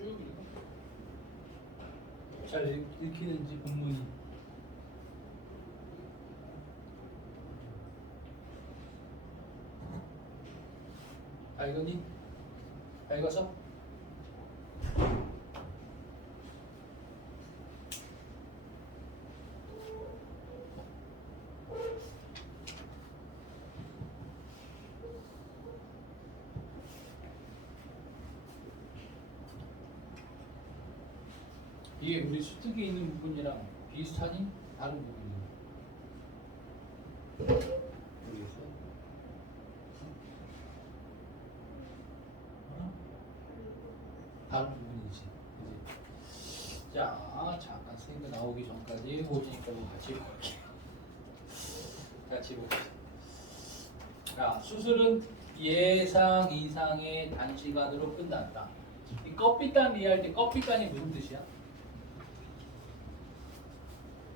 쭉 잘 읽히는지 본문이. 다 읽었니? 다 읽었어? 이게 우리 수특에 있는 부분이랑 비슷하니? 다른 부분이 모르겠어? 다른 부분이지. 그치? 자, 잠깐 선생님 나오기 전까지 오지니까 같이 볼게요. 같이 봅시다. 자, 수술은 예상 이상의 단시간으로 끝난다. 이 껍비단 이해할 때 껍비단이 무슨 뜻이야?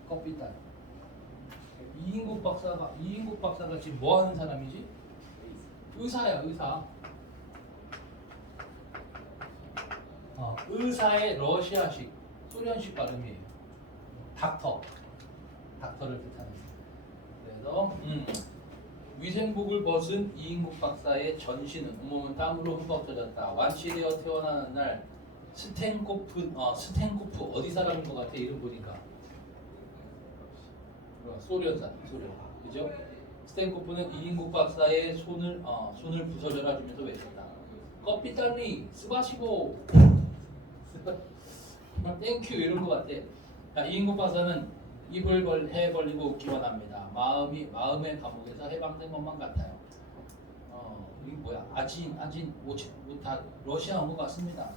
껍비단. 이인국 박사가 지금 뭐 하는 사람이지? 의사야, 의사. 의사의 러시아식, 소련식 발음이에요. 닥터를 뜻하는. 그래서 위생복을 벗은 이인국 박사의 전신은 온몸은 땀으로 흠뻑 젖었다. 완치되어 태어나는 날 스텐코프 어디 사람인 것 같아? 이름 보니까 소련, 그죠? 스텐코프는 이인국 박사의 손을 부서져라 주면서 외쳤다. 껍비탈리 스바시고 땡큐 이런 것 같아. 자, 이인국 박사는 입을 벌리고 웃기만 합니다. 마음의 감옥에서 해방된 것만 같아요. 이게 뭐야? 아진 다 러시아어 것 같습니다.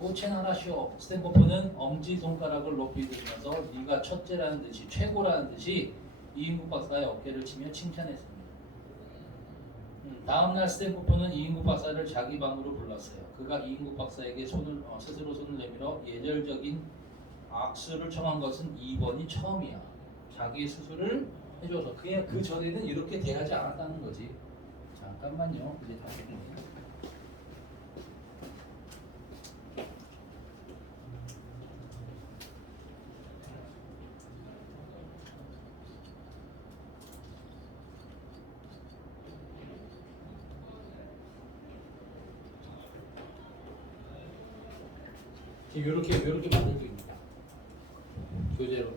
오체나라시오. 스탠코프는 엄지 손가락을 높이 들면서 네가 첫째라는 듯이 최고라는 듯이 이인국 박사의 어깨를 치며 칭찬했습니다. 다음날 스탠코프는 이인국 박사를 자기 방으로 불렀어요. 그가 이인국 박사에게 스스로 손을 내밀어 예절적인 악수를 청한 것은 이번이 처음이야. 자기 수술을 해줘서 그냥 그 전에는 이렇게 대하지 않았다는 거지. 잠깐만요. 이제 다시 볼게요. 지금 이렇게 만들고 있습니다. 교재로.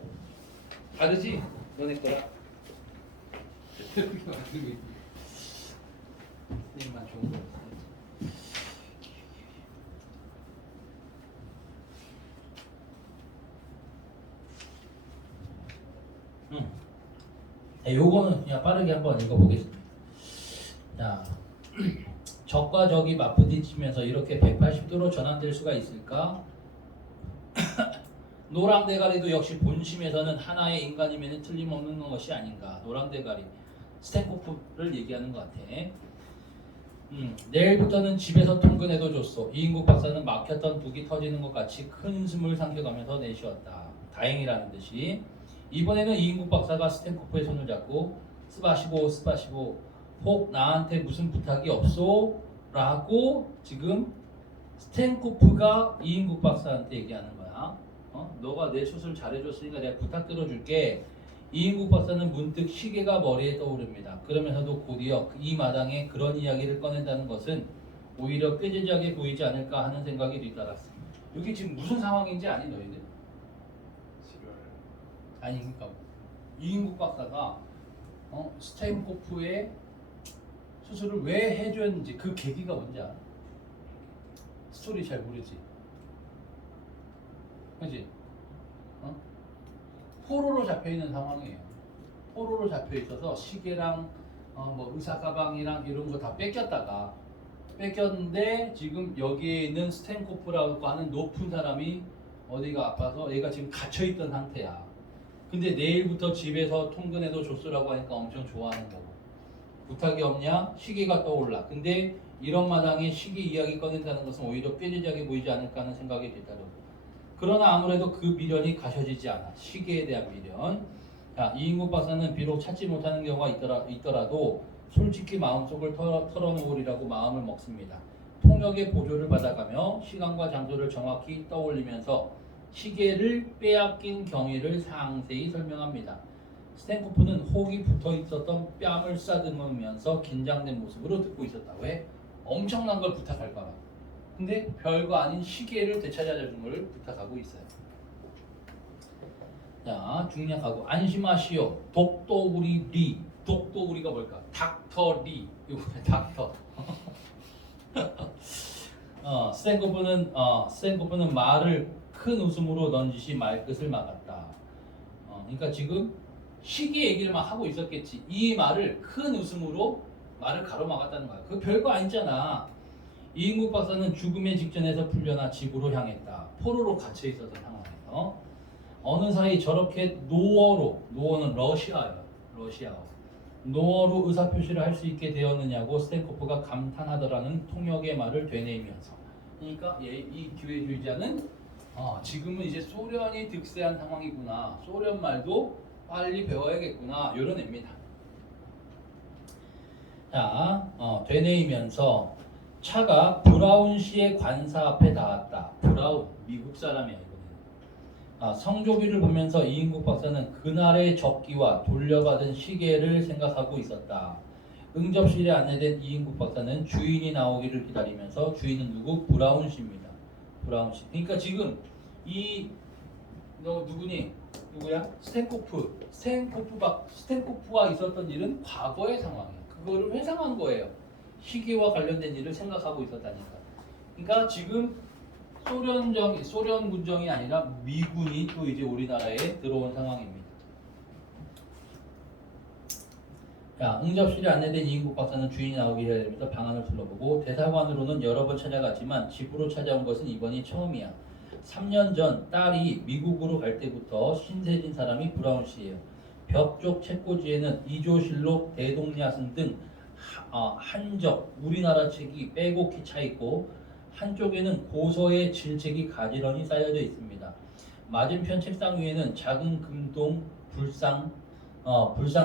다르지? 너네 거랑. 이렇게 만들고 있습니다. 선생님만 좋은 거 없어요. 요거는 그냥 빠르게 한번 읽어보겠습니다. 자, 적과 적이 맞부딪히면서 이렇게 180도로 전환될 수가 있을까? 노랑대가리도 역시 본심에서는 하나의 인간이면 틀림없는 것이 아닌가. 노랑대가리 스탠코프를 얘기하는 것 같아. 내일부터는 집에서 통근해도 줬소. 이인국 박사는 막혔던 북이 터지는 것 같이 큰 숨을 삼켜가면서 내쉬었다. 다행이라는 듯이. 이번에는 이인국 박사가 스탠코프의 손을 잡고 스바시보 혹 나한테 무슨 부탁이 없소? 라고 지금 스탠코프가 이인국 박사한테 얘기하는 거야. 너가 내 수술 잘해줬으니까 내가 부탁 들어줄게. 이인국 박사는 문득 시계가 머리에 떠오릅니다. 그러면서도 곧이어 이 마당에 그런 이야기를 꺼낸다는 것은 오히려 꾀지지하게 보이지 않을까 하는 생각이 뒤따랐습니다. 여기 지금 무슨 상황인지 아니 너희들? 아니 그러니까 이인국 박사가 스탠코프의 수술을 왜 해줬는지 그 계기가 뭔지 알아? 스토리 잘 모르지? 그지? 포로로 잡혀 있는 상황이에요. 포로로 잡혀 있어서 시계랑 뭐 의사 가방이랑 이런 거 다 뺏겼는데 지금 여기에 있는 스탠코프라고 하는 높은 사람이 어디가 아파서 얘가 지금 갇혀 있던 상태야. 근데 내일부터 집에서 통근해도 줬으라고 하니까 엄청 좋아하는 거고. 부탁이 없냐? 시계가 떠올라. 근데 이런 마당에 시계 이야기 꺼낸다는 것은 오히려 꾀지지하게 보이지 않을까 하는 생각이 들다고. 그러나 아무래도 그 미련이 가셔지지 않아. 시계에 대한 미련. 자, 이인국 박사는 비록 찾지 못하는 경우가 있더라도 솔직히 마음속을 털어놓으리라고 마음을 먹습니다. 통역의 보조를 받아가며 시간과 장소를 정확히 떠올리면서 시계를 빼앗긴 경위를 상세히 설명합니다. 스탠코프는 혹이 붙어 있었던 뺨을 쓰다듬으면서 긴장된 모습으로 듣고 있었다. 왜? 엄청난 걸 부탁할까봐. 근데 별거 아닌 시계를 되찾아주는 걸 부탁하고 있어요. 자, 중략하고 안심하시오. 독도우리 리. 독도우리가 뭘까? 닥터 리. 이거 닥터. 스탠코프는 말을 큰 웃음으로 넌지시 말끝을 막았다. 그러니까 지금 시계 얘기를 막 하고 있었겠지. 이 말을 큰 웃음으로 말을 가로막았다는 거야. 그 별거 아니잖아. 이인국 박사는 죽음의 직전에서 풀려나 집으로 향했다. 포로로 갇혀 있었던 상황에서 어느 사이 저렇게 노어는 러시아요. 러시아어. 노어로 의사표시를 할 수 있게 되었느냐고 스탠코프가 감탄하더라는 통역의 말을 되뇌이면서, 그러니까 이 기회주의자는 지금은 이제 소련이 득세한 상황이구나, 소련 말도 빨리 배워야겠구나, 이런 애입니다. 자, 되뇌이면서 차가 브라운시의 관사 앞에 닿았다. 브라운, 미국 사람이야 이거는. 성조기를 보면서 이인국 박사는 그날의 적기와 돌려받은 시계를 생각하고 있었다. 응접실에 안내된 이인국 박사는 주인이 나오기를 기다리면서, 주인은 누구? 브라운시입니다. 브라운시. 그러니까 지금 너 누구니? 누구야? 스탠코프와 있었던 일은 과거의 상황이야. 그거를 회상한 거예요. 시계와 관련된 일을 생각하고 있었다니까. 그러니까 지금 소련 군정이 아니라 미군이 또 이제 우리나라에 들어온 상황입니다. 자, 응접실에 안내된 이인국 박사는 주인이 나오기 기다리면서 방안을 둘러보고, 대사관으로는 여러 번 찾아갔지만 집으로 찾아온 것은 이번이 처음이야. 3년 전 딸이 미국으로 갈 때부터 신세진 사람이 브라운 씨예요. 벽 쪽 책꽂이에는 이조실록, 대동야승 등 한적 우리나라 책이 빼곡히 차 있고, 한쪽에는 고서의 질책이 가지런히 쌓여져 있습니다. 맞은편 책상 위에는 작은 금동 불상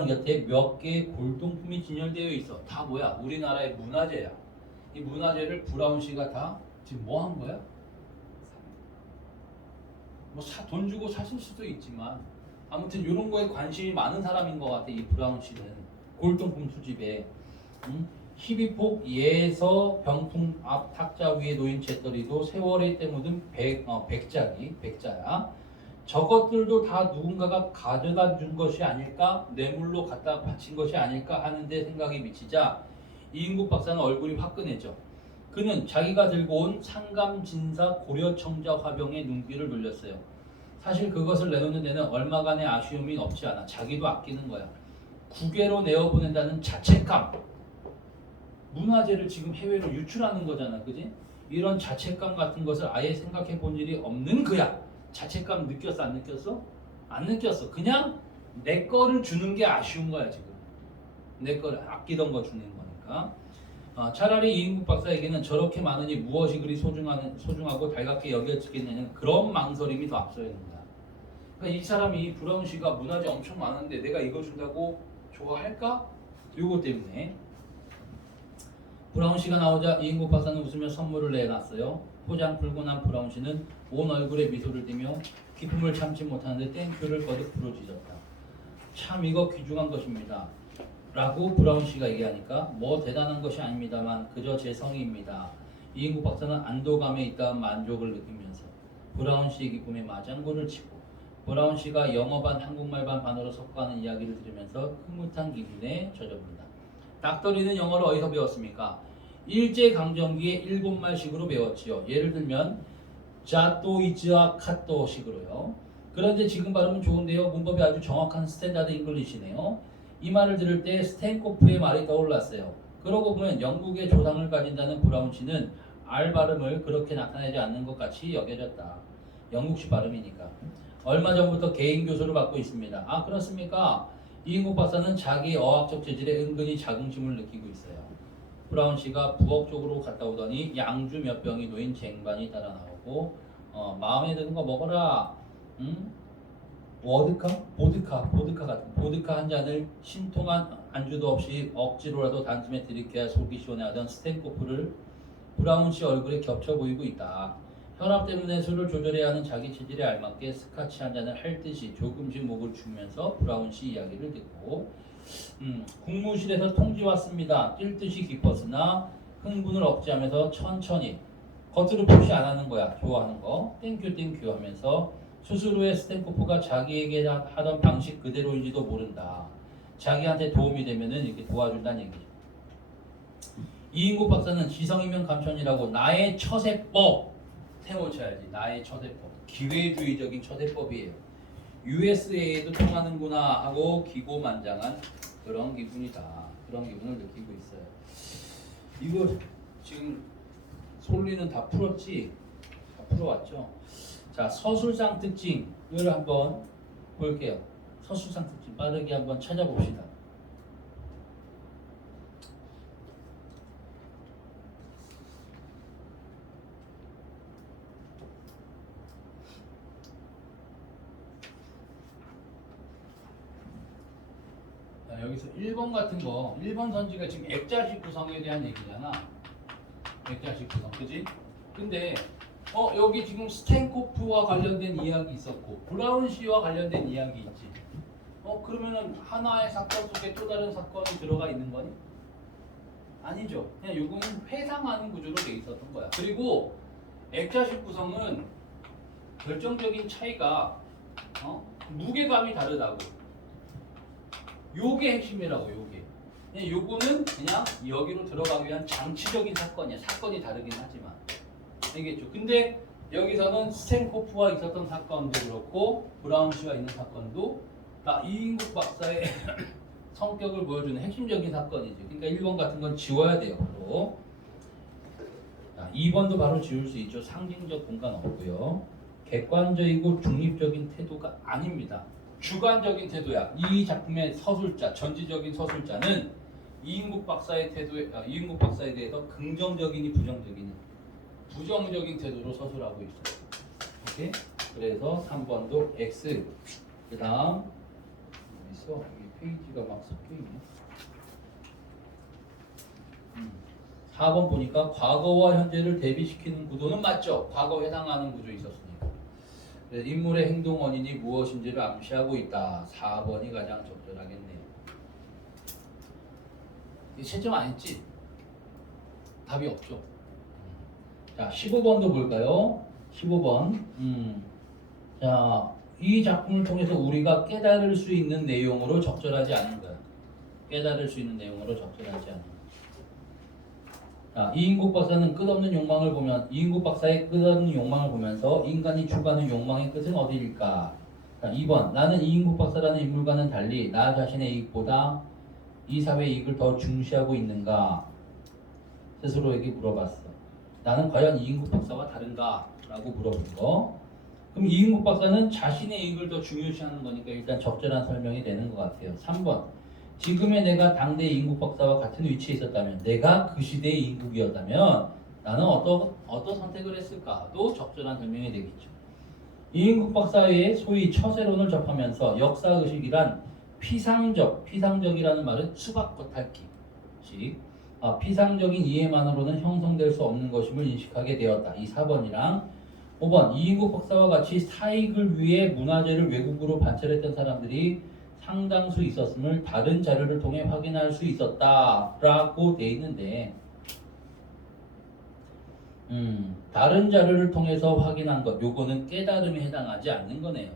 곁에 몇 개의 골동품이 진열되어 있어. 다 뭐야? 우리나라의 문화재야. 이 문화재를 브라운 씨가 다 지금 뭐 한 거야? 돈 주고 샀을 수도 있지만 아무튼 이런 거에 관심이 많은 사람인 것 같아. 이 브라운 씨는 골동품 수집에. 희비폭 예서 병풍 앞 탁자 위에 놓인 재떨이도 세월에 때 묻은 백자야. 저것들도 다 누군가가 가져다 준 것이 아닐까, 뇌물로 갖다 바친 것이 아닐까 하는데 생각이 미치자 이인국 박사는 얼굴이 화끈해져. 그는 자기가 들고 온 상감진사 고려청자 화병에 눈길을 돌렸어요. 사실 그것을 내놓는 데는 얼마간의 아쉬움이 없지 않아. 자기도 아끼는 거야. 국외로 내어보낸다는 자책감. 문화재를 지금 해외로 유출하는 거잖아, 그지? 이런 자책감 같은 것을 아예 생각해 본 일이 없는 그야. 자책감 느꼈어, 안 느꼈어? 안 느꼈어. 그냥 내 거를 주는 게 아쉬운 거야, 지금. 내 거를 아끼던 거 주는 거니까. 차라리 이인국 박사에게는 저렇게 많으니 무엇이 그리 소중하고 달갑게 여겨지겠느냐는 그런 망설임이 더 앞서 있는 거야. 그러니까 이 사람이, 브라운 씨가 문화재 엄청 많은데 내가 이거 준다고 좋아할까? 요거 때문에. 브라운 씨가 나오자 이인국 박사는 웃으며 선물을 내놨어요. 포장 풀고 난 브라운 씨는 온 얼굴에 미소를 띠며 기쁨을 참지 못하는데 땡큐를 거듭 부르짖었다. 참 이거 귀중한 것입니다. 라고 브라운 씨가 얘기하니까, 뭐 대단한 것이 아닙니다만 그저 제 성의입니다. 이인국 박사는 안도감에 있다한 만족을 느끼면서 브라운 씨의 기쁨에 맞장구를 치고, 브라운 씨가 영어 반 한국말 반 반어로 섞어가는 이야기를 들으면서 흐뭇한 기분에 젖어봅니다. 닥터리는 영어를 어디서 배웠습니까? 일제강점기에 일본말식으로 배웠지요. 예를 들면 자또이즈아 카또식으로요. 그런데 지금 발음은 좋은데요. 문법이 아주 정확한 스탠다드 잉글리시네요. 이 말을 들을 때 스탠코프의 말이 떠올랐어요. 그러고 보면 영국의 조상을 가진다는 브라운 씨는 R 발음을 그렇게 나타내지 않는 것 같이 여겨졌다. 영국식 발음이니까. 얼마 전부터 개인 교수를 받고 있습니다. 아, 그렇습니까? 이인국 박사는 자기 어학적 재질에 은근히 자긍심을 느끼고 있어요. 브라운 씨가 부엌 쪽으로 갔다 오더니 양주 몇 병이 놓인 쟁반이 따라 나오고, 마음에 드는 거 먹어라. 보드카 한 잔을 신통한 안주도 없이 억지로라도 단숨에 들이켜야 속이 시원해하던 스탠코프를 브라운 씨 얼굴에 겹쳐 보이고 있다. 혈압 때문에 술을 조절해야 하는 자기 체질에 알맞게 스카치 한 잔을 할 듯이 조금씩 목을 주면서 브라운 씨 이야기를 듣고 국무실에서 통지 왔습니다. 뛸 듯이 깊었으나 흥분을 억제하면서 천천히 겉으로 표시 안 하는 거야. 좋아하는 거 땡큐 땡큐 하면서 수술 후에 스탠코프가 자기에게 하던 방식 그대로인지도 모른다. 자기한테 도움이 되면은 이렇게 도와준다는 얘기죠. 이인국 박사는 지성이면 감천이라고 나의 처세법 세워쳐야지. 나의 처세법. 기회주의적인 처세법이에요. USA에도 통하는구나 하고 기고만장한 그런 기분이다. 그런 기분을 느끼고 있어요. 이거 지금 솔리는 다 풀었지? 다 풀어왔죠? 자, 서술상 특징을 한번 볼게요. 서술상 특징 빠르게 한번 찾아봅시다. 자, 여기서 1번 같은 거, 1번 선지가 지금 액자식 구성에 대한 얘기잖아. 액자식 구성, 그지? 근데 여기 지금 스탠코프와 관련된 이야기 있었고 브라운 씨와 관련된 이야기 있지. 그러면은 하나의 사건 속에 또 다른 사건이 들어가 있는 거니? 아니죠. 그냥 요거는 회상하는 구조로 돼 있었던 거야. 그리고 액자식 구성은 결정적인 차이가 무게감이 다르다고. 요게 핵심이라고. 요게. 그냥 요거는 그냥 여기로 들어가기 위한 장치적인 사건이야. 사건이 다르긴 하지만. 알겠죠? 근데 여기서는 스탠코프와 있었던 사건도 그렇고 브라운 씨와 있는 사건도 다 이인국 박사의 성격을 보여주는 핵심적인 사건이죠. 그러니까 1번 같은 건 지워야 돼요. 바로. 자, 2번도 바로 지울 수 있죠. 상징적 공간 없고요. 객관적이고 중립적인 태도가 아닙니다. 주관적인 태도야. 이 작품의 서술자, 전지적인 서술자는 이인국 박사의 이인국 박사에 대해서 긍정적이니 부정적이니 부정적인 태도로 서술하고 있어요. 오케이? 그래서 3번도 X. 그 다음 어디 있어? 이 페이지가 막 섞여 있네. 4번 보니까 과거와 현재를 대비시키는 구도는 맞죠? 과거에 해당하는 구조 있었으니까. 그래서 인물의 행동 원인이 무엇인지를 암시하고 있다. 4번이 가장 적절하겠네요. 이 채점 안 했지? 답이 없죠. 자, 15번도 볼까요? 15번. 자, 이 작품을 통해서 우리가 깨달을 수 있는 내용으로 적절하지 않은 거야. 깨달을 수 있는 내용으로 적절하지 않은 거야. 자, 이인국 박사는 끝없는 욕망을 보면 이인국 박사의 끝없는 욕망을 보면서 인간이 추구하는 욕망의 끝은 어디일까? 자, 2번. 나는 이인국 박사라는 인물과는 달리 나 자신의 이익보다 이 사회의 이익을 더 중시하고 있는가? 스스로에게 물어봤어. 나는 과연 이인국 박사와 다른가? 라고 물어본 거. 그럼 이인국 박사는 자신의 이익을 더 중요시하는 거니까 일단 적절한 설명이 되는 것 같아요. 3번. 지금의 내가 당대 이인국 박사와 같은 위치에 있었다면, 내가 그 시대의 이인국이었다면 나는 어떤 선택을 했을까도 적절한 설명이 되겠죠. 이인국 박사의 소위 처세론을 접하면서 역사의식이란 피상적이라는 말은 수박 겉핥기 즉 피상적인 이해만으로는 형성될 수 없는 것임을 인식하게 되었다. 이 4번이랑 5번. 이인국 박사와 같이 사익을 위해 문화재를 외국으로 반출했던 사람들이 상당수 있었음을 다른 자료를 통해 확인할 수 있었다라고 돼 있는데 다른 자료를 통해서 확인한 것 요거는 깨달음에 해당하지 않는 거네요.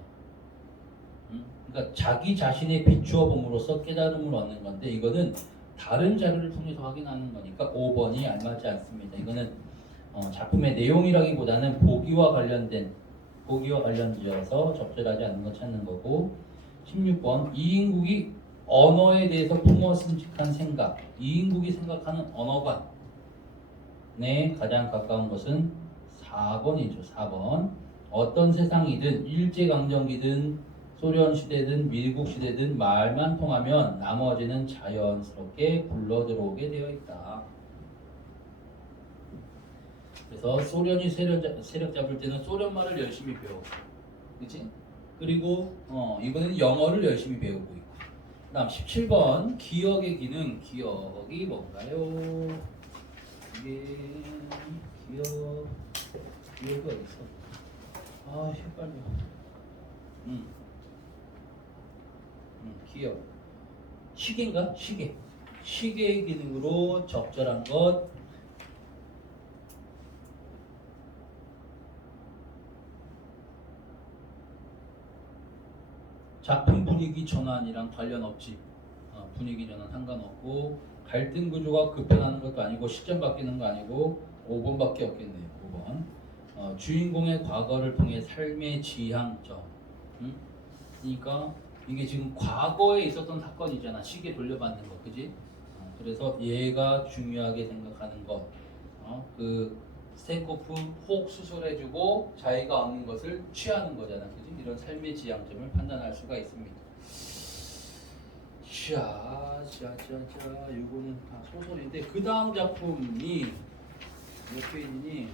그러니까 자기 자신에 비추어 봄으로써 깨달음을 얻는 건데 이거는 다른 자료를 통해서 확인하는 거니까 5번이 알맞지 않습니다. 이거는 작품의 내용이라기보다는 보기와 관련지어서 적절하지 않는 거 찾는 거고. 16번. 이인국이 언어에 대해서 품어슴직한 생각. 이인국이 생각하는 언어관에 가장 가까운 것은 4번이죠. 4번. 어떤 세상이든 일제강점기든 소련 시대든 미국 시대든 말만 통하면 나머지는 자연스럽게 굴러들어오게 되어 있다. 그래서 소련이 세력 잡을 때는 소련 말을 열심히 배우고, 그렇지? 그리고 이번에는 영어를 열심히 배우고 있고. 그다음 17번 기억의 기능. 기억이 뭔가요? 이게 기억이 어디 있어? 아 헷갈려. 기억. 시계인가? 시계의 기능으로 적절한 것. 작품 분위기 전환이랑 관련 없지. 분위기 전환 상관없고 갈등 구조가 급변하는 것도 아니고 시점 바뀌는 거 아니고 5번밖에 없겠네요. 5번. 주인공의 과거를 통해 삶의 지향점. 그러니까 이게 지금 과거에 있었던 사건이잖아. 시계 돌려받는 거, 그지? 그래서 얘가 중요하게 생각하는 것. 그 스탠코프 혹 수술해주고 자기가 얻는 것을 취하는 거잖아, 그지? 이런 삶의 지향점을 판단할 수가 있습니다. 이거는 다 소설인데 그 다음 작품이 몇 페이지니?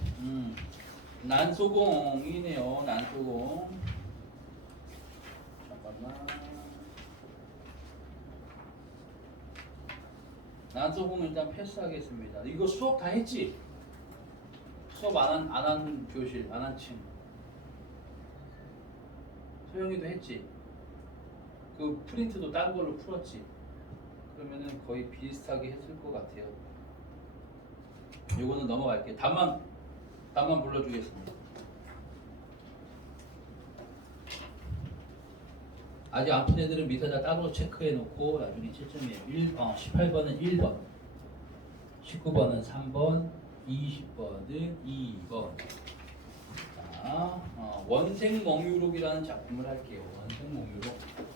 난소공이네요. 난소공. 잠깐만. 난소공 일단 패스하겠습니다. 이거 수업 다 했지? 수업 안 한 교실, 안 한 층. 소영이도 했지? 그 프린트도 딴 걸로 풀었지? 그러면은 거의 비슷하게 했을 것 같아요. 요거는 넘어갈게요. 답만 불러주겠습니다. 아직 안 푼 애들은 밑에다 따로 체크해 놓고 나중에 7점이에요. 18번은 1번, 19번은 3번, 20번은 2번. 자, 원생몽유록이라는 작품을 할게요. 원생몽유록.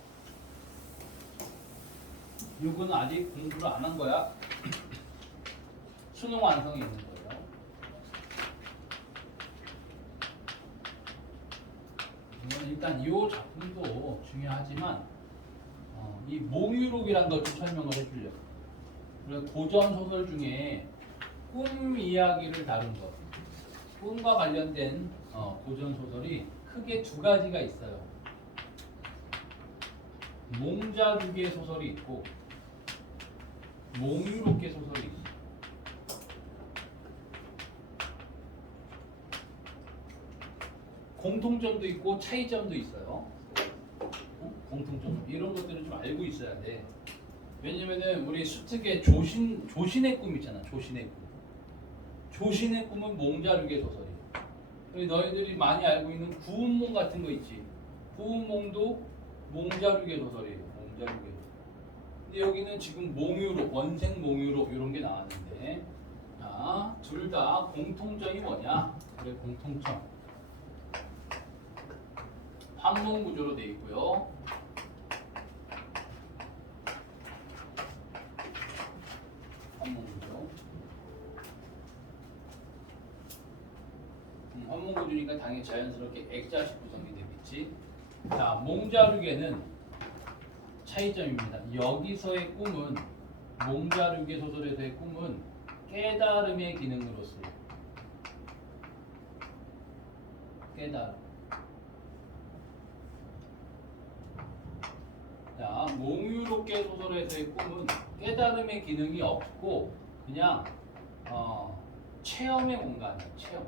이거는 아직 공부를 안 한 거야. 수능 완성이 있는 거예요. 일단 이 작품도 중요하지만 이 몽유록이라는 걸 좀 설명을 해주려고. 그래서 고전 소설 중에 꿈 이야기를 다룬 것, 꿈과 관련된 고전 소설이 크게 두 가지가 있어요. 몽자르게 소설이 있고 몽유록계 소설이 있어요. 공통점도 있고 차이점도 있어요. 공통점 이런 것들을 좀 알고 있어야 돼. 왜냐면은 우리 수특의 조신의 꿈 있잖아. 조신의 꿈은 몽자르게 소설이에요. 너희들이 많이 알고 있는 구운몽 같은 거 있지. 구운몽도 몽자르게 소설이에요. 몽자르게. 근데 여기는 지금 몽유록, 원생 몽유록 이런 게 나왔는데, 둘 다 공통점이 뭐냐? 그래, 공통점. 환문 구조로 되어 있고요. 환문 구조. 환문 구조니까 당연히 자연스럽게 액자식 구성이 되겠지. 자, 몽자르게는 차이점입니다. 여기서의 꿈은, 몽자르게 소설에서의 꿈은 깨달음의 기능으로서 깨달음. 자, 몽유롭게 소설에서의 꿈은 깨달음의 기능이 없고 그냥 체험의 공간이에요. 체험.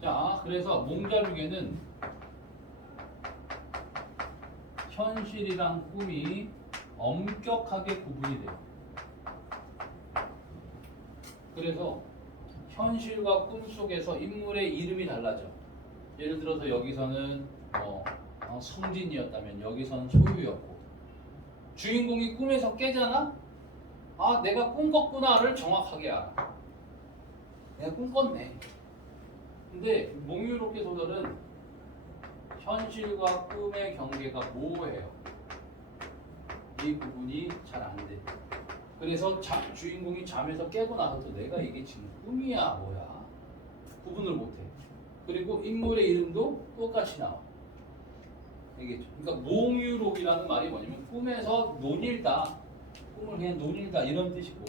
자, 그래서 몽자르게는 현실이랑 꿈이 엄격하게 구분이 돼요. 그래서 현실과 꿈 속에서 인물의 이름이 달라져. 예를 들어서 여기서는 성진이었다면 여기서는 소유였고, 주인공이 꿈에서 깨잖아? 내가 꿈 꿨구나를 정확하게 알아. 내가 꿈 꿨네. 근데 몽유롭게 소설은 현실과 꿈의 경계가 모호해요. 이 부분이 잘 안 돼. 그래서 주인공이 잠에서 깨고 나서도 내가 이게 지금 꿈이야 뭐야 구분을 못해. 그리고 인물의 이름도 똑같이 나와. 알겠죠? 그러니까 몽유록이라는 말이 뭐냐면 꿈에서 논일다, 꿈을 그냥 논일다 이런 뜻이고,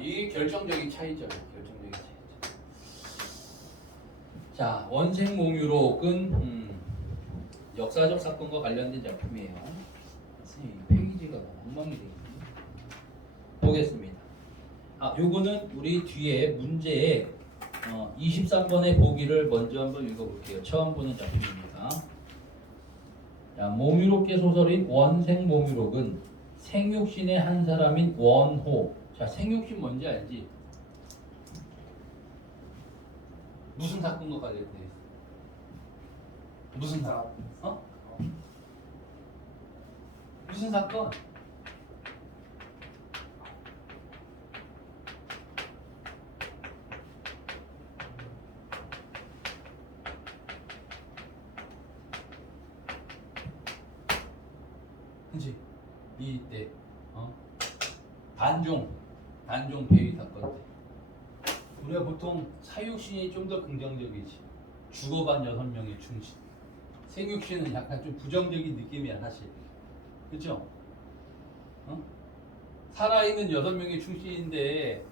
이게 결정적인 차이점이에요. 결정적인 차이점. 자, 원생몽유록은 역사적 사건과 관련된 작품이에요. 선생님, 페이지가 엉망이 되어 있네. 보겠습니다. 요거는 우리 뒤에 문제에 23번의 보기를 먼저 한번 읽어볼게요. 처음 보는 작품입니다. 자, 모뮤록계 소설인 원생모뮤록은 생육신의 한 사람인 원호. 자, 생육신 뭔지 알지? 무슨 사건과 관련돼 있어? 무슨 사건? 무슨 사건? 그치? 이때 단종 폐위 사건 때 우리가 보통 사육신이 좀 더 긍정적이지. 죽어간 6명의 충신. 생육신은 약간 좀 부정적인 느낌이야 사실. 그죠? 살아있는 6명의 충신인데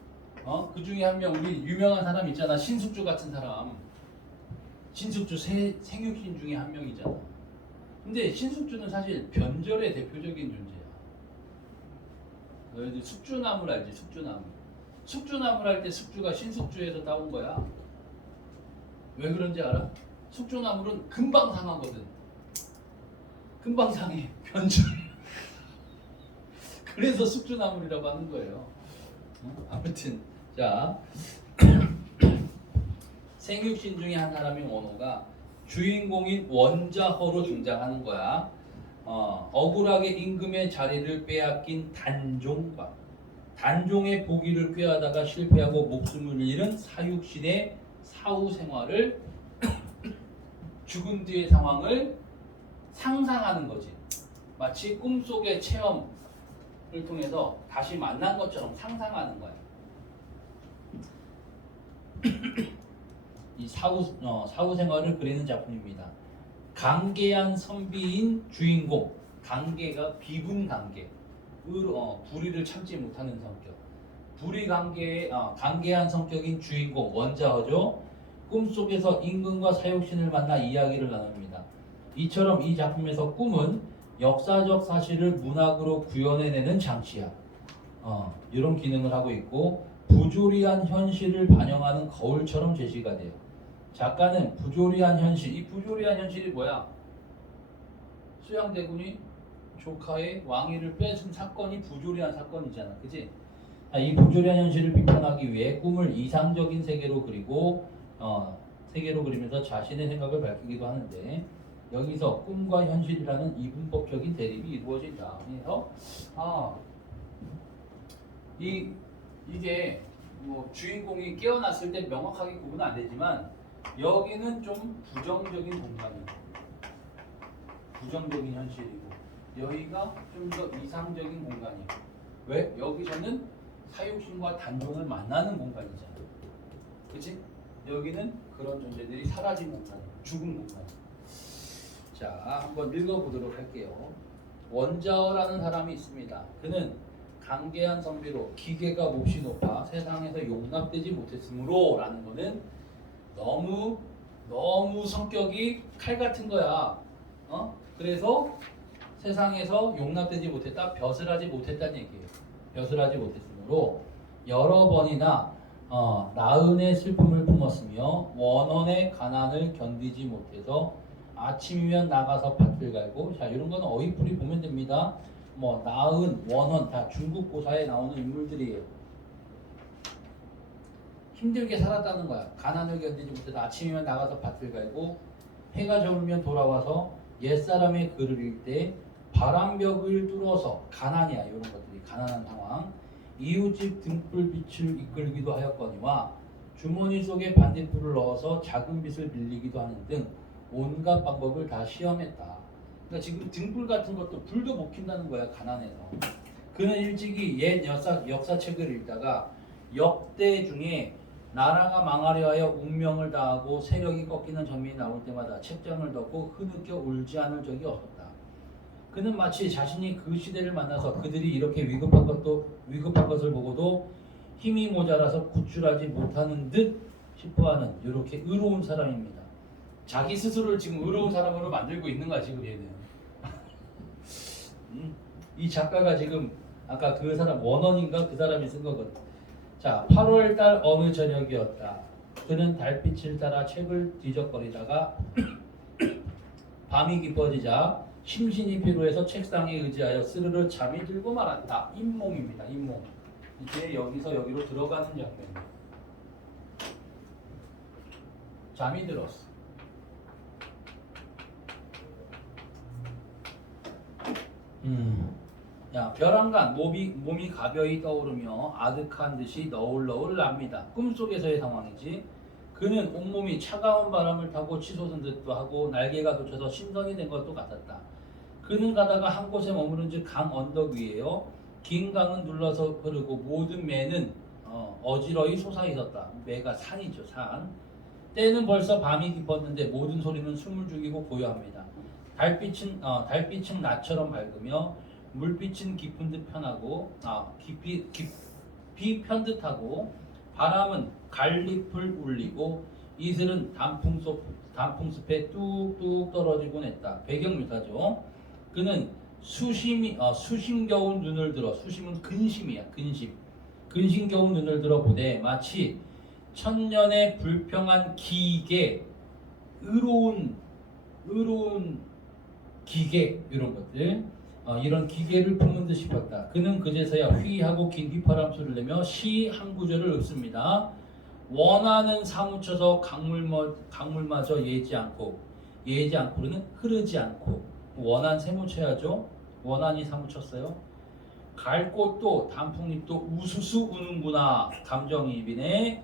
그 중에 한 명 우리 유명한 사람 있잖아. 신숙주 같은 사람. 신숙주 생육신 중에 한 명이잖아. 근데 신숙주는 사실 변절의 대표적인 존재야. 너희들 숙주나무를 알지? 숙주나무. 숙주나무를 할 때 숙주가 신숙주에서 따온 거야. 왜 그런지 알아? 숙주나물은 금방 상하거든. 금방 상해. 변절. 그래서 숙주나물이라고 하는 거예요. 아무튼 자 생육신 중에 한 사람인 원호가 주인공인 원자허로 등장하는 거야. 억울하게 임금의 자리를 빼앗긴 단종의 보기를 꾀하다가 실패하고 목숨을 잃은 사육신의 사후 생활을 죽은 뒤의 상황을 상상하는 거지. 마치 꿈속의 체험을 통해서 다시 만난 것처럼 상상하는 거야. 이 사후 생활을 그리는 작품입니다. 강계한 선비인 주인공. 강계가 비분 강계. 불의를 참지 못하는 성격. 강계한 성격인 주인공 원자어죠. 꿈속에서 임금과 사육신을 만나 이야기를 나눕니다. 이처럼 이 작품에서 꿈은 역사적 사실을 문학으로 구현해내는 장치야. 이런 기능을 하고 있고 부조리한 현실을 반영하는 거울처럼 제시가 돼요. 작가는 부조리한 현실, 이 부조리한 현실이 뭐야? 수양대군이 조카의 왕위를 뺏은 사건이 부조리한 사건이잖아, 그치? 이 부조리한 현실을 비판하기 위해 꿈을 이상적인 세계로 그리고 세계로 그리면서 자신의 생각을 밝히기도 하는데 여기서 꿈과 현실이라는 이분법적인 대립이 이루어진다. 그래서 이게 뭐 주인공이 깨어났을 때 명확하게 구분 안 되지만 여기는 좀 부정적인 공간이고 부정적인 현실이고 여기가 좀 더 이상적인 공간이고 왜? 여기서는 사육신과 단종을 만나는 공간이잖아. 그치? 여기는 그런 존재들이 사라진 공간, 죽은 공간. 자, 한번 읽어보도록 할게요. 원자어라는 사람이 있습니다. 그는 강계한 선비로 기계가 몹시 높아 세상에서 용납되지 못했으므로 라는 거는 너무 성격이 칼 같은 거야. 그래서 세상에서 용납되지 못했다, 벼슬하지 못했다는 얘기예요. 벼슬하지 못했으므로 여러 번이나 나은의 슬픔을 품었으며 원원의 가난을 견디지 못해서 아침이면 나가서 밭을 갈고, 자 이런 거는 어휘풀이 보면 됩니다. 뭐 나은, 원원 다 중국 고사에 나오는 인물들이에요. 힘들게 살았다는 거야. 가난을 견디지 못해서 아침이면 나가서 밭을 갈고 해가 저물면 돌아와서 옛사람의 글을 읽되 바람벽을 뚫어서 가난이야. 이런 것들이 가난한 상황. 이웃집 등불빛을 이끌기도 하였거니와 주머니 속에 반딧불을 넣어서 작은 빛을 빌리기도 하는 등 온갖 방법을 다 시험했다. 그러니까 지금 등불 같은 것도 불도 못 킨다는 거야. 가난해서. 그는 일찍이 옛 역사책을 읽다가 역대 중에 나라가 망하려 하여 운명을 다하고 세력이 꺾이는 장면이 나올 때마다 책장을 덮고 흐느껴 울지 않을 적이 없었다. 그는 마치 자신이 그 시대를 만나서 그들이 이렇게 위급한 것을 보고도 힘이 모자라서 구출하지 못하는 듯 싶어하는 이렇게 의로운 사람입니다. 자기 스스로를 지금 의로운 사람으로 만들고 있는 거야 지금 얘는. 이 작가가 지금 아까 그 사람 원원인가 그 사람이 쓴 거거든. 자, 8월 달 어느 저녁이었다. 그는 달빛을 따라 책을 뒤적거리다가 밤이 깊어지자 심신이 피로해서 책상에 의지하여 스르르 잠이 들고 말았다. 잇몸입니다. 잇몸. 이제 여기서 여기로 들어가는 장면입니다. 잠이 들었어. 야, 벼랑간 몸이 가벼이 떠오르며 아득한 듯이 너울너울 납니다. 꿈속에서의 상황이지. 그는 온몸이 차가운 바람을 타고 치솟은 듯도 하고 날개가 돋쳐서 신선이 된 것도 같았다. 그는 가다가 한 곳에 머무른 즉 강 언덕 위에요. 긴 강은 눌러서 흐르고 모든 매는 어지러이 솟아있었다. 매가 산이죠, 산. 때는 벌써 밤이 깊었는데 모든 소리는 숨을 죽이고 고요합니다. 달빛은 낮처럼 밝으며 물빛은 깊은 듯 편하고 깊이 편듯하고 바람은 갈잎을 울리고 이슬은 단풍숲에 뚝뚝 떨어지곤 했다. 배경 묘사죠. 그는 수심겨운 눈을 들어 수심은 근심이야. 근심겨운 눈을 들어 보되 마치 천년의 불평한 기계 의로운 기계 이런 것들 이런 기계를 품은 듯 싶었다. 그는 그제서야 휘하고 긴 휘파람 소리를 내며 시 한 구절을 읊습니다. 원하는 사무쳐서 강물마저 예지 않고는 흐르지 않고 원한 세무쳐야죠. 원한이 사무쳤어요. 갈 곳도 단풍잎도 우수수 우는구나. 감정이입이네.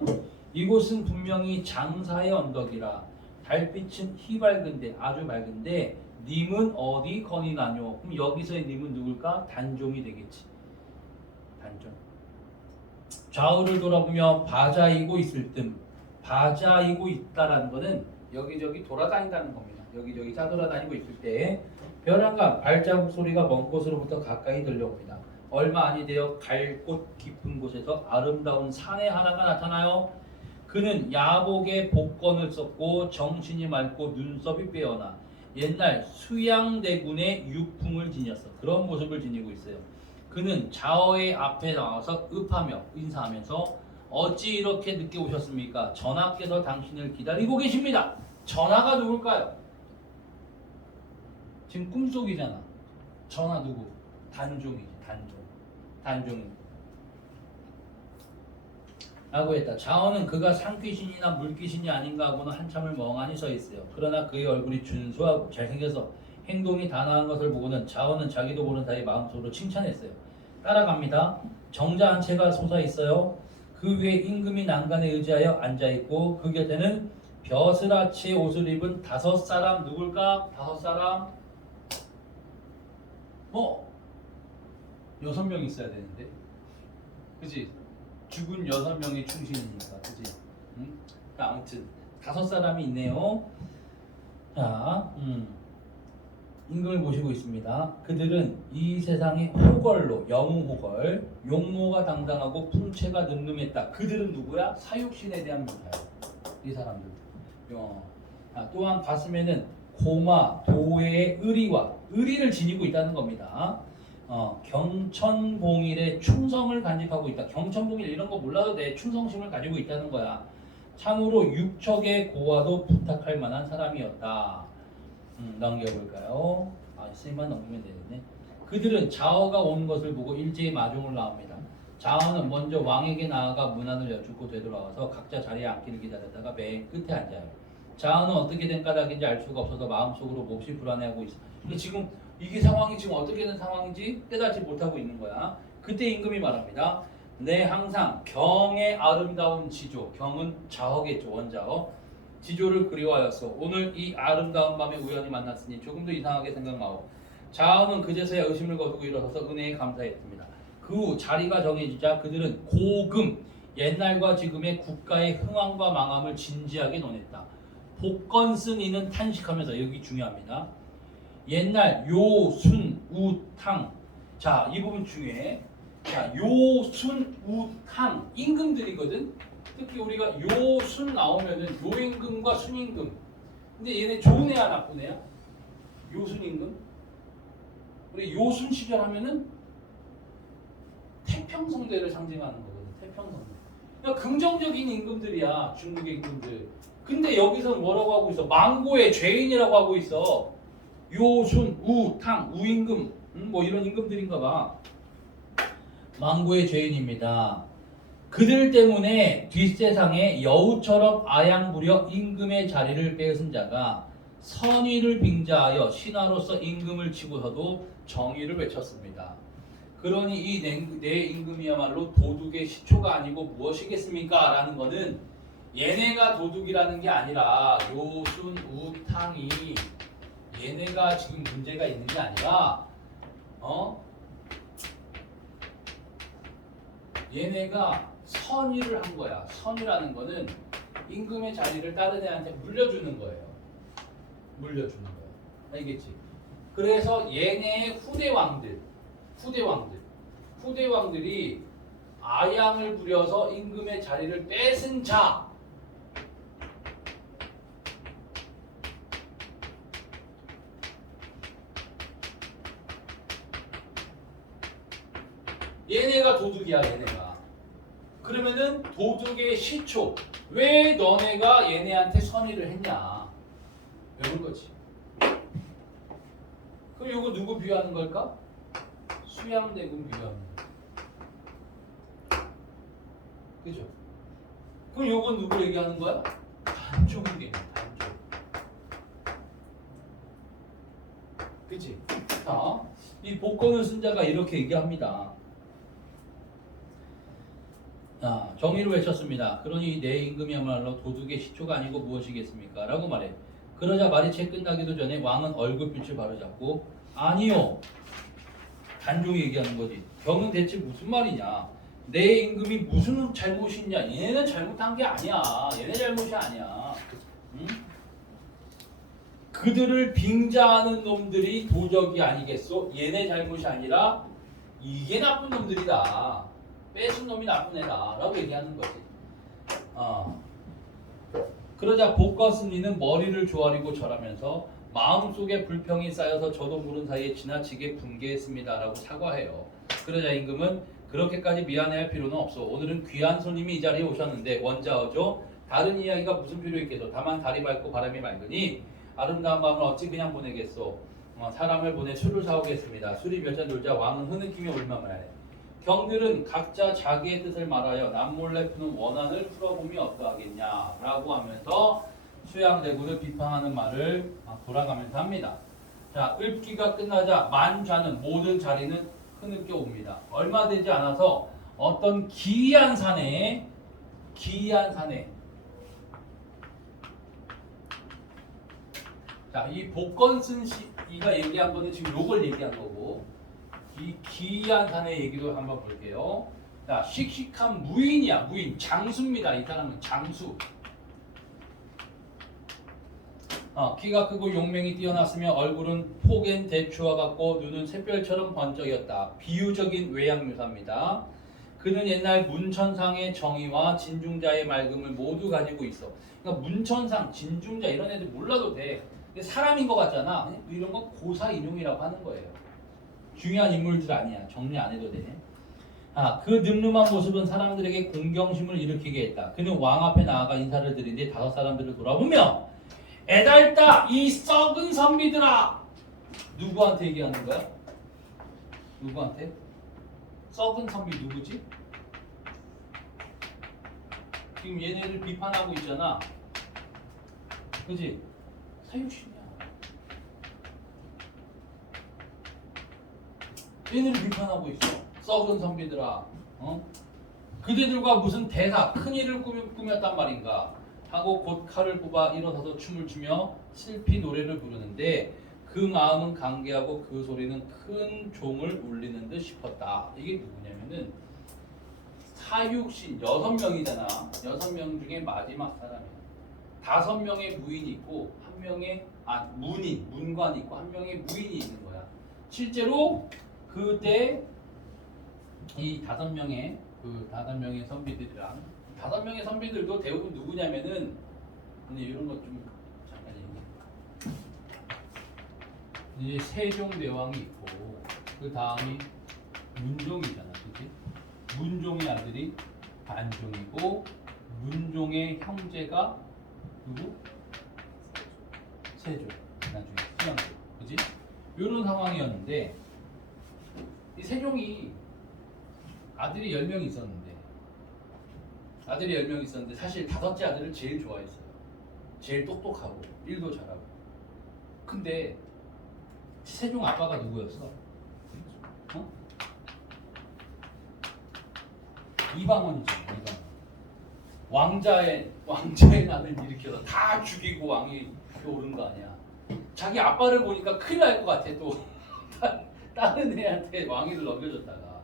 이곳은 분명히 장사의 언덕이라. 달빛은 희밝은데 아주 밝은데 님은 어디 거니나뇨. 그럼 여기서의 님은 누굴까? 단종이 되겠지. 단종. 좌우를 돌아보며 바자이고 있을 듯. 바자이고 있다라는 것은 여기저기 돌아다닌다는 겁니다. 여기저기 짜돌아다니고 있을 때 벼랑간 발자국 소리가 먼 곳으로부터 가까이 들려옵니다. 얼마 아니 되어 갈 곳 깊은 곳에서 아름다운 사내 하나가 나타나요. 그는 야복에 복건을 썼고 정신이 맑고 눈썹이 빼어나 옛날 수양대군의 유풍을 지녔어. 그런 모습을 지니고 있어요. 그는 좌어의 앞에 나와서 읍하며 인사하면서 어찌 이렇게 늦게 오셨습니까? 전하께서 당신을 기다리고 계십니다. 전하가 누굴까요? 지금 꿈속이잖아. 전하 누구? 단종이지. 단종. 라고 했다. 자어는 그가 산귀신이나 물귀신이 아닌가 하고는 한참을 멍하니 서 있어요. 그러나 그의 얼굴이 준수하고 잘생겨서 행동이 단아한 것을 보고는 자어는 자기도 모르는 사이 마음속으로 칭찬했어요. 따라갑니다. 정자 한 채가 솟아 있어요. 그 위에 임금이 난간에 의지하여 앉아 있고 그 곁에는 벼슬아치의 옷을 입은 5사람. 누굴까? 5사람? 6명 있어야 되는데, 그치? 죽은 6명의 충신이니까, 그치? 응? 아무튼 5사람이 있네요. 자, 임금을 모시고 있습니다. 그들은 이 세상의 호걸로, 영웅호걸, 용모가 당당하고 풍채가 늠름했다. 그들은 누구야? 사육신에 대한 묘사야. 이 사람들. 또한 가슴에는 고마, 도의 의리를 지니고 있다는 겁니다. 경천봉일의 충성을 간직하고 있다. 경천봉일 이런 거 몰라도 돼. 충성심을 가지고 있다는 거야. 참으로 육척의 고와도 부탁할 만한 사람이었다. 넘겨볼까요? 스님만 넘기면 되겠네. 그들은 자어가 온 것을 보고 일제히 마중을 나옵니다. 자어는 먼저 왕에게 나아가 문안을 여쭙고 되돌아와서 각자 자리에 앉기를 기다렸다가 맨 끝에 앉아요. 자어는 어떻게 된 까닭인지 알 수가 없어서 마음속으로 몹시 불안해하고 있어. 근데 지금 이게 상황이 지금 어떻게 된 상황인지 깨닫지 못하고 있는 거야. 그때 임금이 말합니다. 내 항상 경의 아름다운 지조, 경은 자어겠죠, 원자어. 지조를 그리워하였어. 오늘 이 아름다운 밤에 우연히 만났으니 조금도 이상하게 생각마오. 자어는 그제서야 의심을 거두고 일어서서 은혜에 감사했습니다. 그 후 자리가 정해지자 그들은 고금, 옛날과 지금의 국가의 흥황과 망함을 진지하게 논했다. 복건 쓴 이는 탄식하면서, 여기 중요합니다. 옛날 요순우탕. 자, 이 부분 중에 자, 요순우탕 임금들이거든. 특히 우리가 요순 나오면은 요임금과 순임금, 근데 얘네 좋은 애야 나쁜 애야? 요순 임금? 우리 요순 시절 하면은 태평성대를 상징하는 거거든. 태평성대. 그러니까 긍정적인 임금들이야. 중국의 임금들. 근데 여기서 뭐라고 하고 있어? 망고의 죄인이라고 하고 있어. 요순, 우, 탕, 우임금, 뭐 이런 임금들인가 봐. 망고의 죄인입니다. 그들 때문에 뒷세상에 여우처럼 아양부려 임금의 자리를 빼앗은 자가 선의를 빙자하여 신하로서 임금을 치고서도 정의를 외쳤습니다. 그러니 이 내 임금이야말로 도둑의 시초가 아니고 무엇이겠습니까? 라는 거는 얘네가 도둑이라는 게 아니라 요순, 우탕이 얘네가 지금 문제가 있는 게 아니라 얘네가 선의를 한 거야. 선의라는 거는 임금의 자리를 다른 애한테 물려주는 거예요. 물려주는 거예요. 알겠지? 그래서 얘네의 후대왕들이 아양을 부려서 임금의 자리를 뺏은 자, 얘네가 도둑이야. 얘네가. 그러면은 도둑의 시초, 왜 너네가 얘네한테 선의를 했냐, 이런 거지. 그럼 이거 누구 비유하는 걸까? 수양대군 비유하는 거야. 그죠? 그럼 이건 누구 얘기하는 거야? 단종 얘기야. 단종. 그치? 자, 이 복권을 쓴 자가 이렇게 얘기합니다. 정의를 외쳤습니다. 그러니 내 임금이야말로 도둑의 시초가 아니고 무엇이겠습니까? 라고 말해. 그러자 말이 채 끝나기도 전에 왕은 얼굴빛을 바로잡고 아니요. 단종이 얘기하는 거지. 병은 대체 무슨 말이냐? 내 임금이 무슨 잘못이 있냐? 얘네는 잘못한 게 아니야. 얘네 잘못이 아니야. 응? 그들을 빙자하는 놈들이 도적이 아니겠소? 얘네 잘못이 아니라 이게 나쁜 놈들이다. 뺏은 놈이 나쁜 애다 라고 얘기하는 거지. 그러자 복과 승리는 머리를 조아리고 절하면서 마음속에 불평이 쌓여서 저도 모른 사이에 지나치게 분개했습니다 라고 사과해요. 그러자 임금은 그렇게까지 미안해할 필요는 없어. 오늘은 귀한 손님이 이 자리에 오셨는데 원자어죠. 다른 이야기가 무슨 필요 있겠소. 다만 달이 밝고 바람이 맑으니 아름다운 밤을 어찌 그냥 보내겠소. 사람을 보내 술을 사오겠습니다. 술이 몇 잔 돌자 왕은 흐느끼며 울며말해. 경들은 각자 자기의 뜻을 말하여 남몰래 푸는 원한을 풀어봄이 어떠하겠냐 라고 하면서 수양대군을 비판하는 말을 돌아가면서 합니다. 자, 읊기가 끝나자 만좌는 모든 자리는 흐느껴 옵니다. 얼마 되지 않아서 어떤 기이한 산에 자, 이 복건 쓴 이가 얘기한 거는 지금 요걸 얘기한 거고, 이 기이한 산의 얘기도 한번 볼게요. 자, 씩씩한 무인이야. 무인. 장수입니다. 이 사람은 장수. 키가 크고 용맹이 뛰어났으며 얼굴은 폭엔 대추와 같고 눈은 샛별처럼 번쩍였다. 비유적인 외양묘사입니다. 그는 옛날 문천상의 정의와 진중자의 맑음을 모두 가지고 있어. 그러니까 문천상, 진중자 이런 애들 몰라도 돼. 근데 사람인 것 같잖아. 이런 건 고사 인용이라고 하는 거예요. 중요한 인물들 아니야. 정리 안 해도 돼. 그 늠름한 모습은 사람들에게 공경심을 일으키게 했다. 그는 왕 앞에 나아가 인사를 드리는데 다섯 사람들을 돌아보며 애달다 이 썩은 선비들아. 누구한테 얘기하는 거야? 누구한테? 썩은 선비 누구지? 지금 얘네를 비판하고 있잖아. 그지? 사육신이야. 얘네를 비판하고 있어. 썩은 선비들아. 그대들과 무슨 대사 큰 일을 꾸몄단 말인가 하고 곧 칼을 뽑아 일어서서 춤을 추며 슬피 노래를 부르는데 그 마음은 강개하고 그 소리는 큰 종을 울리는 듯 싶었다. 이게 누구냐면은 사육신 6명이잖아. 6명 중에 마지막 사람이야. 5명의 무인이 있고 1명의 문관이 있고 1명의 무인이 있는 거야. 실제로 그때 이 5명의 선비들이랑 5명의 선비들도 대부분 누구냐면은 근데 이런 것 좀 잠깐 얘기해. 이제 세종대왕이 있고 그 다음이 문종이잖아, 그렇지? 문종의 아들이 단종이고 문종의 형제가 누구? 세종. 나중에 수양대, 그렇지? 이런 상황이었는데 이 세종이 아들이 10명 있었는데 사실 다섯째 아들을 제일 좋아했어요. 제일 똑똑하고 일도 잘하고. 근데 세종 아빠가 누구였어? 어? 이방원이잖아. 이방원. 왕자의 난을 일으켜서 다 죽이고 왕이 오른 거 아니야. 자기 아빠를 보니까 큰일 날 것 같아. 또 다른 애한테 왕위를 넘겨줬다가.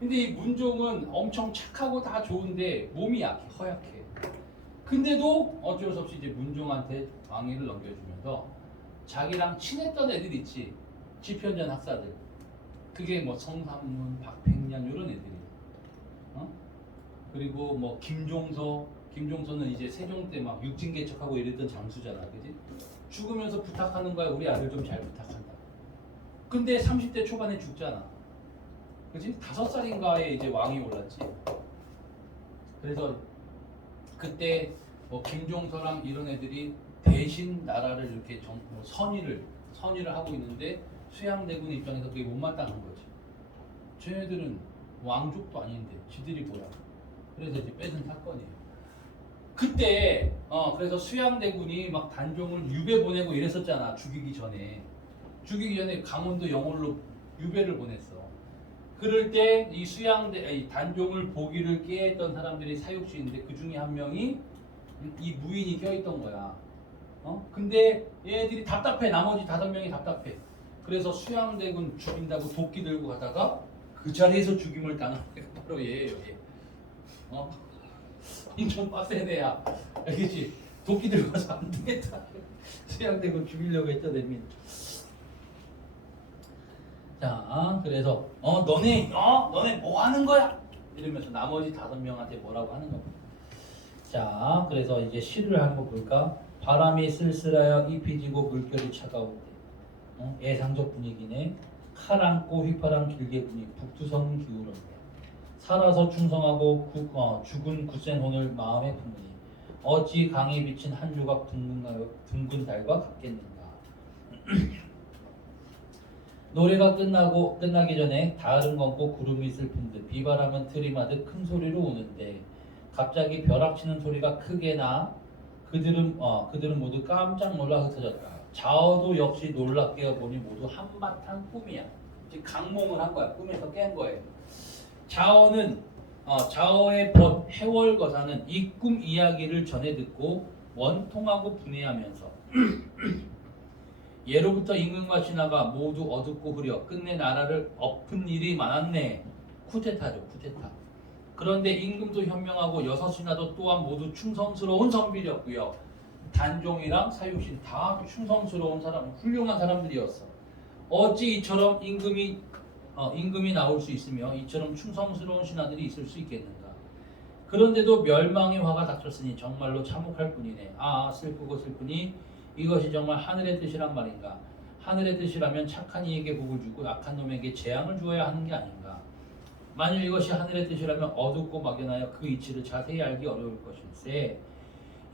근데 이 문종은 엄청 착하고 다 좋은데 몸이 약해, 허약해. 근데도 어쩔 수 없이 이제 문종한테 왕위를 넘겨주면서 자기랑 친했던 애들 있지, 지편전 학사들. 그게 뭐 성삼문, 박팽년 이런 애들이야. 어? 그리고 뭐 김종서는 이제 세종 때 막 육진개척하고 이랬던 장수잖아, 그지? 죽으면서 부탁하는 거야. 우리 아들 좀 잘 부탁한다. 근데 30대 초반에 죽잖아. 그지? 5살인가에 이제 왕이 올랐지. 그래서 그때 뭐 김종서랑 이런 애들이 대신 나라를 이렇게 선의를 하고 있는데 수양대군 입장에서 그게 못마땅한 거지. 쟤네들은 왕족도 아닌데 지들이 뭐야. 그래서 이제 뺏은 사건이에요. 그때 그래서 수양대군이 막 단종을 유배 보내고 이랬었잖아. 죽이기 전에 강원도 영월로 유배를 보냈어. 그럴 때 이 단종을 보기를 깨했던 사람들이 사육시인데 그 중에 한 명이 이 무인이 껴있던 거야. 근데 얘들이 답답해. 나머지 5명이 답답해. 그래서 수양대군 죽인다고 도끼 들고 가다가 그 자리에서 죽임을 당한 게 바로 얘예요. 얘. 인천 빡센 애야. 알겠지? 도끼 들고 가서 안 되겠다. 수양대군 죽이려고 했던 애입니다. 자, 그래서 너네 뭐 하는 거야? 이러면서 나머지 5명한테 뭐라고 하는 겁니다. 자, 그래서 이제 시를 한번 볼까? 바람이 쓸쓸하여 잎이 지고 물결이 차가울 때. 예상적 분위기네. 칼 안고 휘파람 길게 부니 북두성 기울었네. 살아서 충성하고 죽은 굳센 혼을 마음에 품으니 어찌 강이 비친 한 조각 둥근 달과 같겠는가. 노래가 끝나기 전에 가을은 검고 구름이 슬픈 듯 비바람은 트림하듯 큰 소리로 우는데 갑자기 벼락치는 소리가 크게 나 그들은 모두 깜짝 놀라 흩어졌다. 자어도 역시 놀랍게 보니 모두 한바탕 꿈이야. 지금 강몽을 한 거야. 꿈에서 깬 거예요. 자어의 해월거사는 이 꿈 이야기를 전해 듣고 원통하고 분해하면서 예로부터 임금과 신하가 모두 어둡고 흐려 끝내 나라를 엎은 일이 많았네. 쿠데타죠, 쿠데타. 그런데 임금도 현명하고 6신하도 또한 모두 충성스러운 선비였고요. 단종이랑 사육신 다 충성스러운 훌륭한 사람들이었어. 어찌 이처럼 임금이 나올 수 있으며 이처럼 충성스러운 신하들이 있을 수 있겠는가. 그런데도 멸망의 화가 닥쳤으니 정말로 참혹할 뿐이네. 슬프고 슬프니 이것이 정말 하늘의 뜻이란 말인가. 하늘의 뜻이라면 착한 이에게 복을 주고 악한 놈에게 재앙을 주어야 하는 게 아닌가. 만일 이것이 하늘의 뜻이라면 어둡고 막연하여 그 이치를 자세히 알기 어려울 것일세.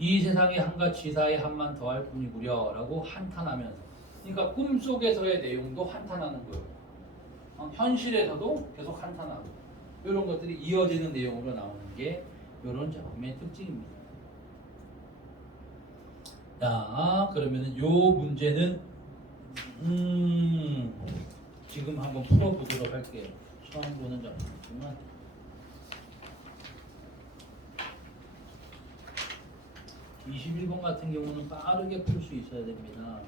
이 세상에 한가 지사에 한만 더할 뿐이구려 라고 한탄하면서, 그러니까 꿈속에서의 내용도 한탄하는 거예요. 현실에서도 계속 한탄하고 이런 것들이 이어지는 내용으로 나오는 게 이런 작품의 특징입니다. 자, 그러면은 요 문제는 지금 한번 풀어보도록 할게요. 처음 보는 작품이지만 21번 같은 경우는 빠르게 풀 수 있어야 됩니다.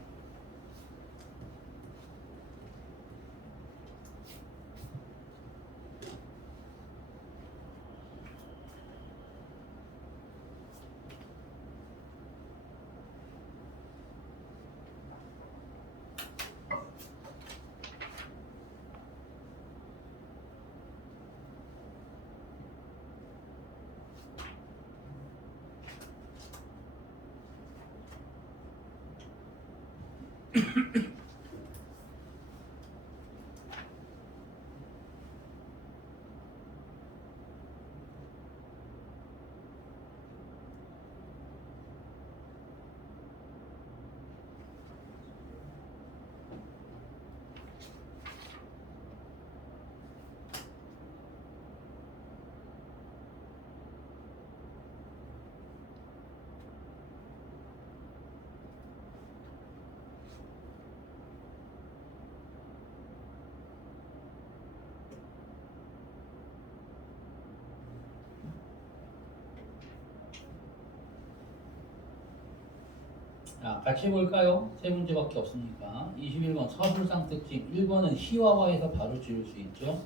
자, 같이 해볼까요? 세 문제밖에 없으니까. 21번 서술상 특징. 1번은 희화화해서 바로 지을 수 있죠.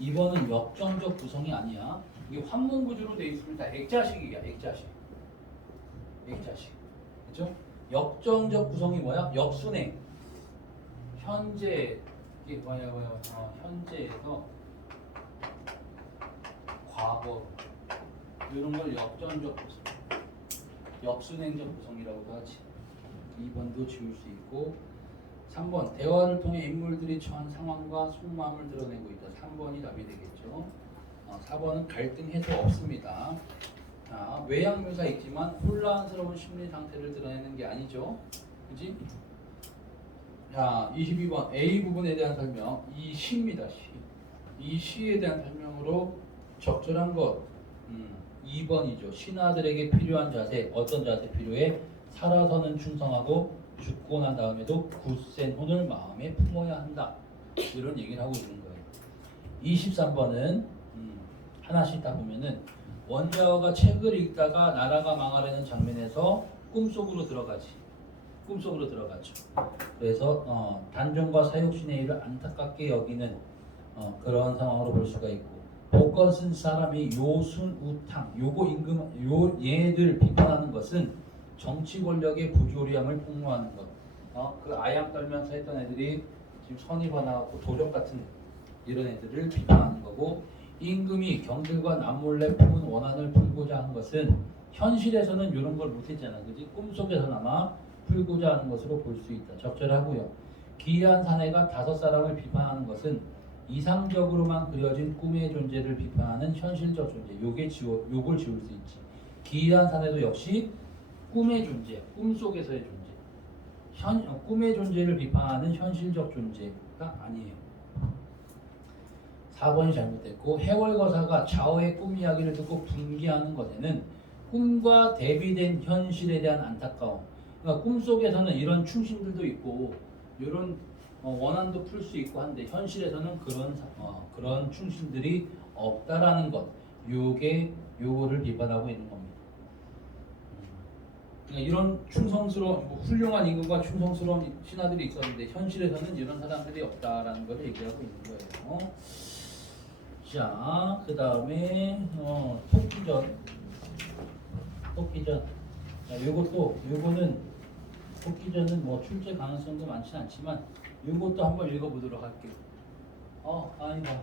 2번은 역전적 구성이 아니야. 이게 환문구조로 되어 있으면 다 액자식이야. 액자식. 액자식. 그렇죠? 역전적 구성이 뭐야? 역순행. 현재 이게 뭐야? 현재에서 과거 이런 걸 역전적 구성, 역순행적 구성이라고도 하지. 2번도 지울 수 있고 3번 대화를 통해 인물들이 처한 상황과 속마음을 드러내고 있다. 3번이 답이 되겠죠. 4번은 갈등 해소 없습니다. 자, 외양묘사 있지만 혼란스러운 심리 상태를 드러내는 게 아니죠. 그지? 자, 22번 A 부분에 대한 설명. 이 시입니다. 시. 이 시에 대한 설명으로 적절한 것 2번이죠. 신하들에게 필요한 자세. 어떤 자세 필요해? 살아서는 충성하고 죽고 난 다음에도 굳센 혼을 마음에 품어야 한다. 이런 얘기를 하고 있는 거예요. 23번은 하나씩 다 보면은 원자가 책을 읽다가 나라가 망하려는 장면에서 꿈속으로 들어가지. 꿈속으로 들어가죠. 그래서 단종과 사육신의 일을 안타깝게 여기는 그런 상황으로 볼 수가 있고 복권 쓴 사람이 요순우탕 요거 임금 요 얘들 비판하는 것은 정치 권력의 부조리함을 폭로하는 것. 그 아양 떨면서 했던 애들이 지금 선입하나고 도적 같은 이런 애들을 비판하는 거고 임금이 경들과 남몰래 품은 원한을 풀고자 한 것은 현실에서는 이런 걸 못했잖아. 그지? 꿈속에서나마 풀고자 하는 것으로 볼 수 있다. 적절하고요. 기이한 사내가 5사람을 비판하는 것은 이상적으로만 그려진 꿈의 존재를 비판하는 현실적 존재. 요걸 지울 수 있지. 기이한 사내도 역시 꿈의 존재, 꿈속에서의 존재. 꿈의 존재를 비판하는 현실적 존재가 아니에요. 4번이 잘못됐고 해월거사가 좌우의 꿈 이야기를 듣고 분개하는 것에는 꿈과 대비된 현실에 대한 안타까움. 그러니까 꿈속에서는 이런 충신들도 있고 이런 원한도 풀 수 있고 한데 현실에서는 그런 충신들이 없다라는 것. 요거를 비판하고 있는 겁니다. 그러니까 이런 충성스러운 훌륭한 임금과 충성스러운 신하들이 있었는데 현실에서는 이런 사람들이 없다라는 걸 얘기하고 있는 거예요. 자, 그 다음에 토끼전. 자, 요거는 토끼전은 뭐 출제 가능성도 많지는 않지만 요것도 한번 읽어보도록 할게요. 아니다.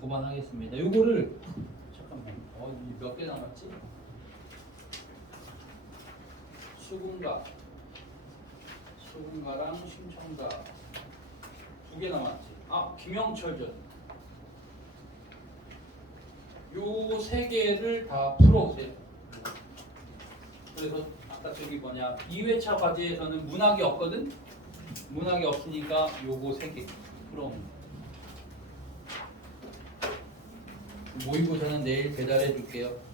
그만하겠습니다. 요거를 잠깐만. 몇 개 남았지? 수군가랑 심청가 2개 남았지. 김영철전. 요 3개를 다 풀어오세요. 그래서 아까 저기 뭐냐 2회차 과제에서는 문학이 없거든. 문학이 없으니까 요거 3개 풀어옵니다. 모의고사는 내일 배달해 줄게요.